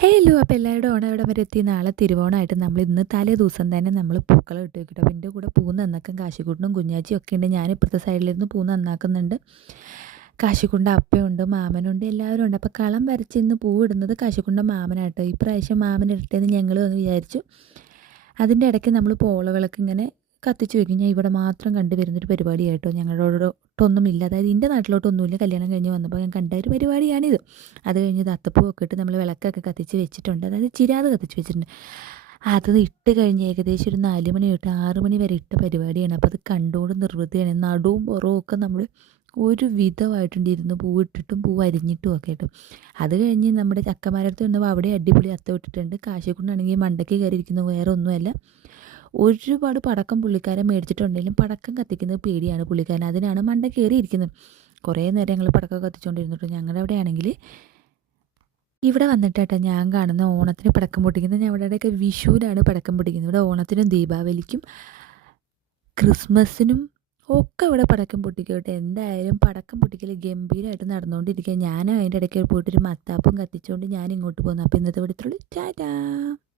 Hello അപ്പോൾ എല്ലാവരുടെ ഓണം ഇവിടെ വരെ എത്തി. നാളെ തിരുവോണമായിട്ട് നമ്മൾ ഇന്ന് തലേ ദിവസം തന്നെ നമ്മൾ പൂക്കളം ഇട്ട് വെക്കട്ടെ. അപ്പോൾ എൻ്റെ കൂടെ പൂ നന്നാക്കാൻ കാശിക്കൂട്ടനും കുഞ്ഞാച്ചിയും ഒക്കെ ഉണ്ട്. ഞാൻ ഇപ്പുറത്തെ സൈഡിലിരുന്ന് പൂ നന്നാക്കുന്നുണ്ട്. കാശിക്കുണ്ട അപ്പയുണ്ട്, മാമനുണ്ട്, എല്ലാവരും ഉണ്ട്. അപ്പോൾ കളം വരച്ച് ഇന്ന് പൂ ഇടുന്നത് കാശിക്കുണ്ട മാമനാട്ടോ. ഈ പ്രാവശ്യം മാമൻ ഇട്ടേന്ന് ഞങ്ങളും അങ്ങ് വിചാരിച്ചു. അതിൻ്റെ ഇടയ്ക്ക് നമ്മൾ പോളവിളക്ക് ഇങ്ങനെ കത്തിച്ച് വെക്കും. ഞാൻ ഇവിടെ മാത്രം കണ്ടുവരുന്നൊരു പരിപാടിയായിട്ടോ, ഞങ്ങളോടൊട്ടൊന്നുമില്ല. അതായത് എൻ്റെ നാട്ടിലോട്ടൊന്നുമില്ല. കല്യാണം കഴിഞ്ഞ് വന്നപ്പോൾ ഞാൻ കണ്ട ഒരു പരിപാടിയാണിത്. അത് കഴിഞ്ഞ് അത്തപ്പൂവൊക്കെ ഇട്ട് നമ്മൾ വിളക്കൊക്കെ കത്തിച്ച് വെച്ചിട്ടുണ്ട്. അതായത് ചിരാത് കത്തിച്ച് വെച്ചിട്ടുണ്ട്. അത് ഇട്ട് കഴിഞ്ഞ് ഏകദേശം ഒരു 4 മണി തൊട്ട് 6 മണി വരെ ഇട്ട പരിപാടിയാണ്. അപ്പോൾ അത് കണ്ടുകൊണ്ട് നിർവൃതിയാണ്. നടുവും പുറവും ഒക്കെ നമ്മൾ ഒരു വിധമായിട്ടുണ്ട്. ഇരുന്ന് പൂവിട്ടിട്ടും പൂ അരിഞ്ഞിട്ടും ഒക്കെ കേട്ടോ. അത് കഴിഞ്ഞ് നമ്മുടെ ചക്കമരത്ത് വന്നപ്പോൾ അവിടെ അടിപൊളി അത്തം ഇട്ടിട്ടുണ്ട്. കാശിക്കൊണ്ടാണെങ്കിൽ മണ്ടയ്ക്ക് കയറിയിരിക്കുന്നത് വേറെ ഒന്നുമല്ല, ഒരുപാട് പടക്കം പുള്ളിക്കാരൻ മേടിച്ചിട്ടുണ്ടെങ്കിലും പടക്കം കത്തിക്കുന്നത് പേടിയാണ് പുള്ളിക്കാരൻ. അതിനാണ് മണ്ട കയറിയിരിക്കുന്നത്. കുറേ നേരം ഞങ്ങൾ പടക്കം കത്തിച്ചുകൊണ്ടിരുന്നിട്ട് ഞങ്ങളുടെ അവിടെ ആണെങ്കിൽ ഇവിടെ വന്നിട്ടാട്ടോ ഞാൻ കാണുന്ന ഓണത്തിന് പടക്കം പൊട്ടിക്കുന്നത്. ഞാൻ ഇവിടെയൊക്കെ വിഷുവിനാണ് പടക്കം പൊട്ടിക്കുന്നത്. ഇവിടെ ഓണത്തിനും ദീപാവലിക്കും ക്രിസ്മസിനും ഒക്കെ ഇവിടെ പടക്കം പൊട്ടിക്കോട്ടെ. എന്തായാലും പടക്കം പൊട്ടിക്കൽ ഗംഭീരമായിട്ട് നടന്നുകൊണ്ടിരിക്കുക. ഞാൻ അതിൻ്റെ ഇടയ്ക്ക് പോയിട്ടൊരു മത്താപ്പും കത്തിച്ചുകൊണ്ട് ഞാൻ ഇങ്ങോട്ട് പോകുന്നു. അപ്പോൾ ഇന്നത്തെ ഇവിടുത്തെ ടാറ്റാ.